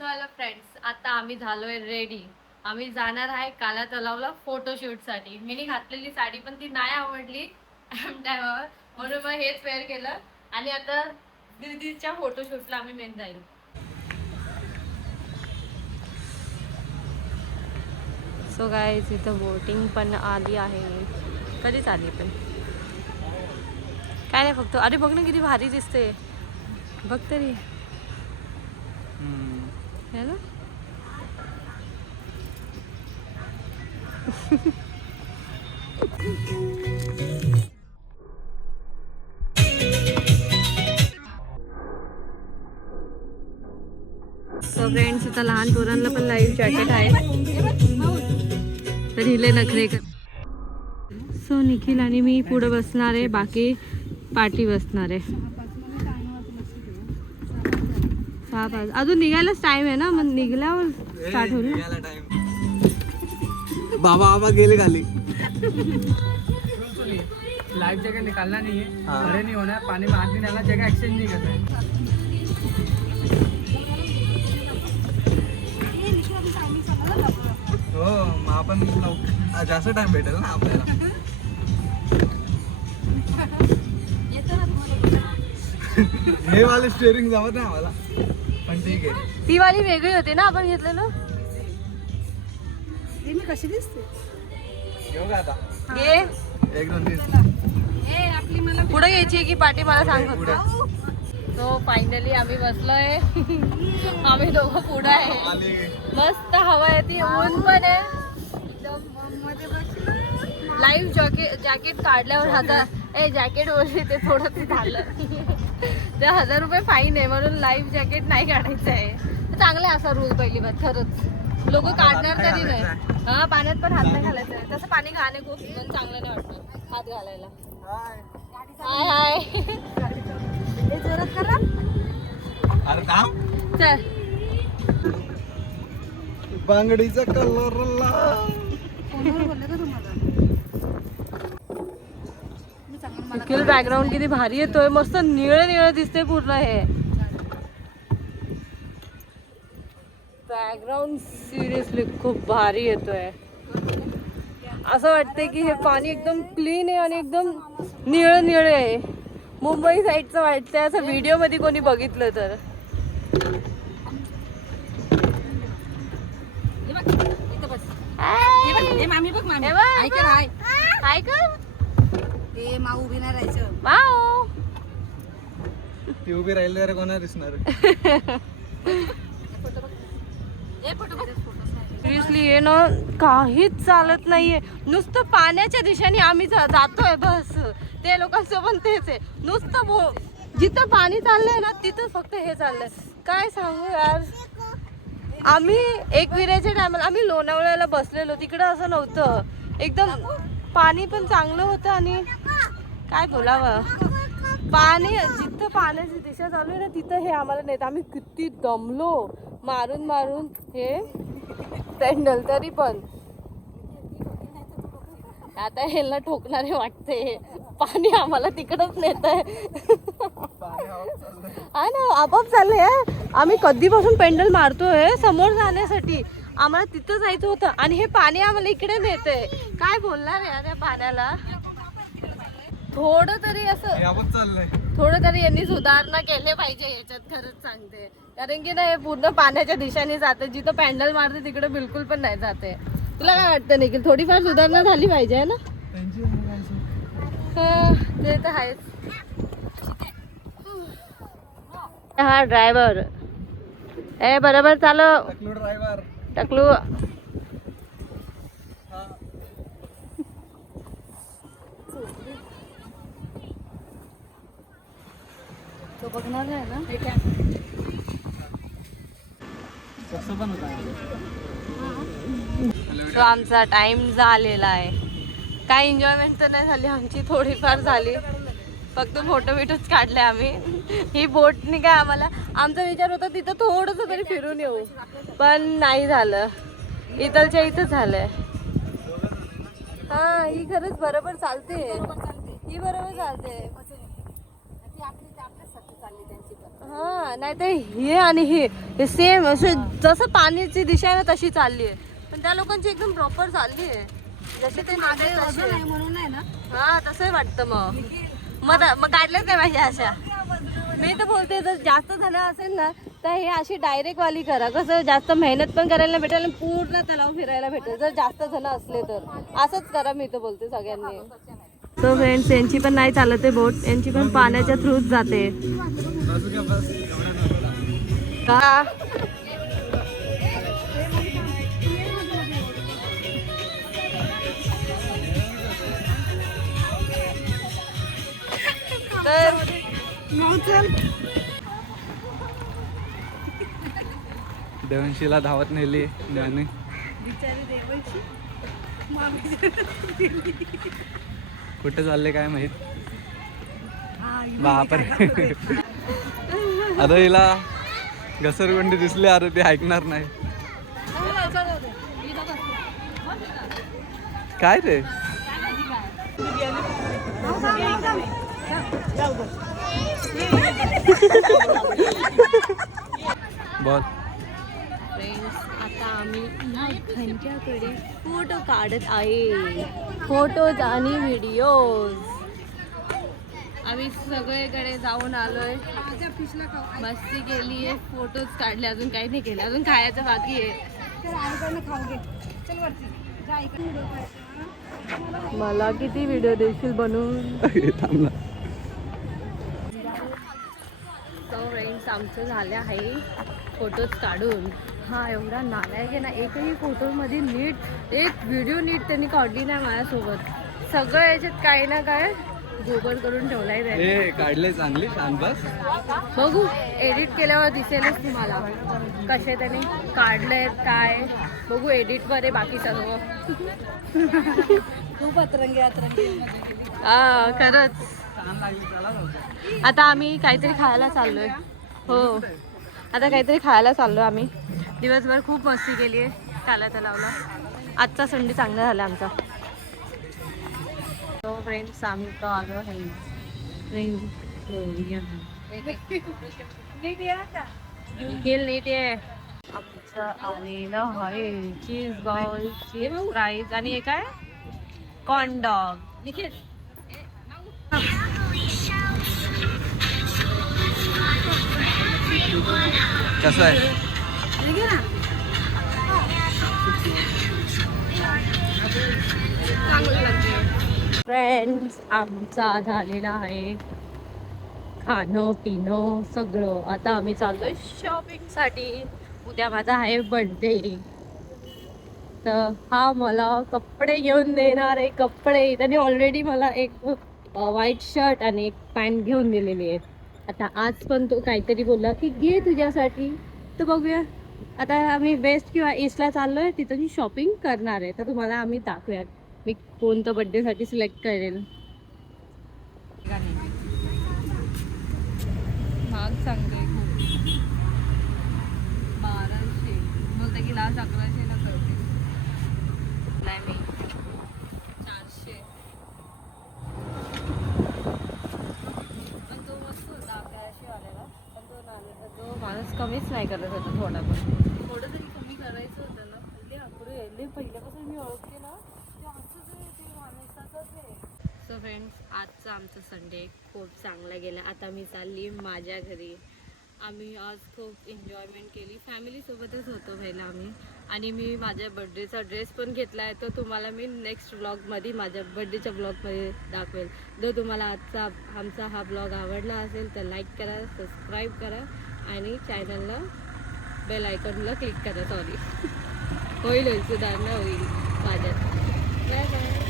चला फ्रेंड्स, आता आम्ही झालोय रेडी. आम्ही जाणार आहे काला तलावला फोटोशूट साठी. मी घातलेली साडी पण ती नाही आवडली टायमावर, म्हणून मग हेच वेअर केलं. आणि आता दीदीच्या फोटोशूटला आम्ही मेन जाईल. सो गाईज, इथं बोटिंग पण आली आहे. कधीच आली पण काय नाही, फक्त अरे बघ ना किती भारी दिसते. बघ तरी है ना. सो फ्रेंड्स, इथं लहान पोरांना पण लाईव्ह जॅकेट आहे. तर हिले नखरे कर. सो निखिल आणि मी पुढे बसणार आहे, बाकी पाठी बसणार आहे. 6-5 अजून निघायलाच टाइम आहे ना, मग निघल्यावर स्टार्ट होईल. बाबा बाबा गेले खाली. लाइफ जगह निकालना नहीं है, खड़े नहीं होना है, पानी में हाथ नहीं डालना, जगह एक्सचेंज नहीं करना है. हो, मग आपण जास्त टाइम भेटेल ना आपल्याला. हे वाले स्टेअरिंग जमत नाही आम्हाला, पण ठीक आहे. ती वाली वेगळी होती ना आपण घेतलं ना. कशी दिसते घेऊ का आता? घे. 1 2 3. आपली मला पुढे घ्यायची की पाठी मला सांग फक्त. सो फायनली आम्ही बसलोय. आम्ही दोघं पुढे आहे. आली. मस्त हवा येते, ऊन पण आहे. मध्ये बसलो. लाईव्ह जॅकेट काढल्यावर 1000 जॅकेट बोलली ते थोडं ते झालं. ते 1000 रुपये फाईन आहे, म्हणून लाईव्ह जॅकेट नाही काढायचं आहे. चांगला आहे असा रूल पहिली बात. खरंच लोक काढणार तरी नाही. हा, पाण्यात पण हात नाही घालायचा आहे. तसं पाणी घाणे खूप पण चांगलं नाही वाटतं हात घालायला. हाय हाय. हे जोरात करा. अरे थांब. चल. बांगडीचा कलर लाल. फोनवर बोलले का तुम्हाला मी चांगलं मला निखिल बॅकग्राऊंड किती भारी येतोय. मस्त निळं निळं दिसते पूर्ण. हे बॅकग्राऊंड सिरियसली खूप भारी येतोय. असं वाटतंय की हे पाणी एकदम क्लीन आहे आणि एकदम निळं निळं आहे. मुंबई साईडचं वाटतंय असं व्हिडिओ मध्ये कोणी बघितलं तर. हे बघ इथं बस. हे बघ, हे मामी बघ, मामी ऐक ना, हाय हाय कर. ते माऊ उभी नाही राहायचं. वाव. ती उभी राहिली तर कोणा दिसणार? हे फोटो बघ. सिरियसली हे ना काहीच चालत नाहीये. नुसतं पाण्याच्या दिशेने आम्ही जातोय बस. ते लोकांचं पण तेच आहे. नुसतं जिथं पाणी चाललंय ना तिथं फक्त हे चाललंय. काय सांगू यार. आम्ही एकविऱ्याच्या टायमाला आम्ही लोणावळ्याला बसलेलो, तिकडं असं नव्हतं. एकदम पाणी पण चांगलं होतं आणि काय बोलावं. पाणी जिथं पाण्याची दिशा चालू आहे ना तिथं हे आम्हाला नेत. आम्ही किती दमलो मारून मारून हे पेंडल. तरी पण आता ह्याला ठोकणारे वाटते. पाणी आम्हाला तिकडच नेत आहे. हा ना, आपोआप चाललंय. आम्ही कधीपासून पेंडल मारतोय समोर जाण्यासाठी. आम्हाला तिथं जायचं होतं आणि हे पाणी आम्हाला इकडे नेतंय. काय बोलणार यार या पाण्याला. थोडं तरी असं यावत चाललंय. थोडं तरी यांनी सुधारणा केले पाहिजे याच्यात. खरंच सांगते. कारण की ना हे पूर्ण पाण्याच्या दिशेने जाते. जिथं पॅन्डल मारते तिकडे बिलकुल पण नाही जाते. तुला काय वाटतं निखिल, थोडीफार सुधारणा झाली पाहिजे ना. हा, ते तर आहेच. हा ड्रायव्हर ए बरोबर चालव. ड्रायव्हर टकलू. तो बघणार आहे ना. कसं पण होता. तो आमचा टाइम झालेला आहे. काय एन्जॉयमेंट तर नाही झाली आमची, थोडीफार झाली. फक्त फोटो बिटोच काढले आम्ही. ही बोटनी काय आम्हाला आमचा विचार होता तिथं थोडंसं तरी फिरून येऊ, पण नाही झालं. इथलच्या इथं झालंय. हा, ही खरंच बरोबर चालते. ही बरोबर चालते. हा नाही तर हे आणि हे सेम असं जसं पाण्याची दिशा आहे ना तशी चालली आहे, पण त्या लोकांची एकदम प्रॉपर चालली आहे जसे ते मागे तसे. नाही म्हणून नाही ना. हा तसंही वाटतं मग काढलेच नाही माझ्या अशा. मी तर बोलते जर जास्त जण असेल ना तर हे अशी डायरेक्ट वाली करा, कसं जास्त मेहनत पण करायला भेटेल आणि पूर्ण तलाव फिरायला भेटेल जर जास्त जण असले तर. असंच करा मी तर बोलते सगळ्यांनी. तो फ्रेंड्स यांची पण नाही चालत आहे बोट, यांची पण पाण्याच्या थ्रूच जाते. का देवंशीला धावत नेली ज्ञानी. कुठे चालले काय माहित. बापरे. अरे हिला घसरगुंडी दिसली, अरे ते ऐकणार नाही. काय ते बोल. फ्रेंड्स आता आम्ही ह्यांच्याकडे फोटो काढत आहे, फोटोज आणि व्हिडिओज. आम्ही सगळीकडे जाऊन आलोय, मस्ती केली आहे, फोटोज काढले, अजून काही नाही केलं, अजून खायचं बाकी आहे. मला किती व्हिडिओ देशील बनवून. तो फ्रेंड्स आमचं झालं आहे फोटोज काढून. हा एवढा नालायक आहे ना, एकही फोटोमध्ये नीट एक व्हिडिओ नीट त्यांनी काढली नाही माझ्यासोबत. सगळं याच्यात काही ना काय गोबर करून ठेवलाय त्याने. काढले चांगली छान बस. बघू एडिट केल्यावर दिसेलच तुम्हाला कसे त्याने काढले काय. बघू एडिटवर आहे बाकी सर्व. खूप अतरंगी हा खरंच. आता आम्ही काहीतरी खायला चाललोय. हो आता काहीतरी खायला चाललोय आम्ही. दिवसभर खूप मस्ती केली आहे काला तलावला. आजचा संडे चांगला झाला आमचा. तो फ्रेंड्स आम्ही तो आलो आहे नीट आहे. आमचं आलेलं आहे चीज बॉल, चीज फ्राईज आणि हे काय कॉर्न डॉग. कसं आहे. फ्रेंड्स आमचा झालेला आहे खाणं पिणं सगळं. आता आम्ही चाललोय शॉपिंगसाठी. उद्या माझा आहे बर्थडे, तर हा मला कपडे घेऊन देणार आहे. कपडे त्याने ऑलरेडी मला एक व्हाईट शर्ट आणि एक पॅन्ट घेऊन दिलेली आहे. आता आज पण तो काहीतरी बोलला की घे तुझ्यासाठी, तर बघूया. आता आम्ही वेस्ट किंवा ईस्टला चाललोय, तिथं मी शॉपिंग करणार आहे. तर तुम्हाला आम्ही दाखवूयात मी कोणतं बर्थडेसाठी सिलेक्ट करेल. महाग सांगते खूप. 1200 बोलते की लास्ट 1100 ना करते. नाही मी 400. पण तो मस्त होता 1100 वाल्याला. पण तो माणूस कमीच नाही करत होता. थोडा पण थोडं तरी कमी करायचं होतं ना. पहिले अपुरे यायले पहिल्यापासून मी ओळखते ना. सो फ्रेंड्स आजचा आमचा संडे खूप चांगला गेला. आता मी चालली माझ्या घरी. आम्ही आज खूप एन्जॉयमेंट केली, फॅमिलीसोबतच होतो पहिला आम्ही. आणि मी माझ्या बर्थडेचा ड्रेस पण घेतला आहे, तो तुम्हाला मी नेक्स्ट ब्लॉगमध्ये माझ्या बर्थडेच्या ब्लॉगमध्ये दाखवेल. जर तुम्हाला आजचा आमचा हा ब्लॉग आवडला असेल तर लाईक करा, सबस्क्राईब करा आणि चॅनलला बेल आयकॉनला क्लिक करा. सॉरी होईल सुधारणा होईल माझ्यात. Bye bye.